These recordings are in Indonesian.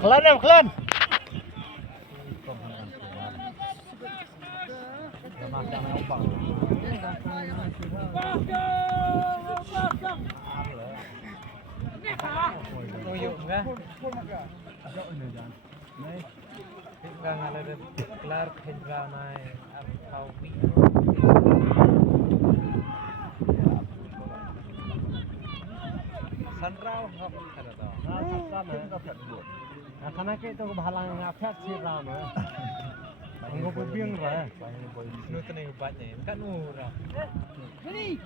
Klan em klan. Tuyuk enggak? Enggak ada kelar Hendra naik atau Sanrau hok ada tau. Karena itu kebahalang ngapet sih rame. Enggak berbiang lah. Nu tenang hebatnya, kan murah. Ini.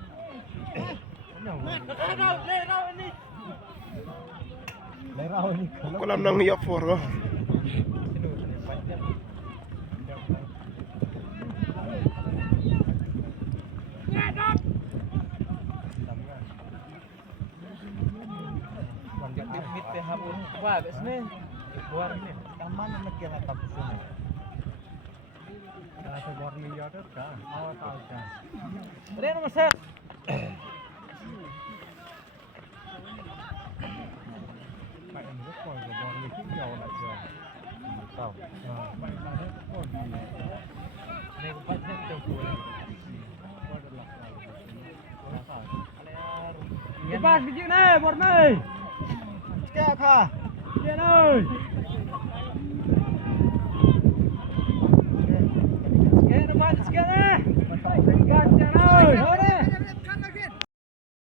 Lerau ini. Kolam nang hiap for ko. Sinu tenang hebatnya. Mit teh hapun wah besne. Buar ini. Taman nak kira tak sini. Ada warna liar kan? Awak tahu kan? Ada nomor set. Baik ini kau warna hijau nak jual. Tahu. Baik ini kau di. Nih hebatnya tu boleh. Lepas biji ni, bor ni. Sikit kah? Sikit ni. Sikit lepas sikit ni. Sikit ni.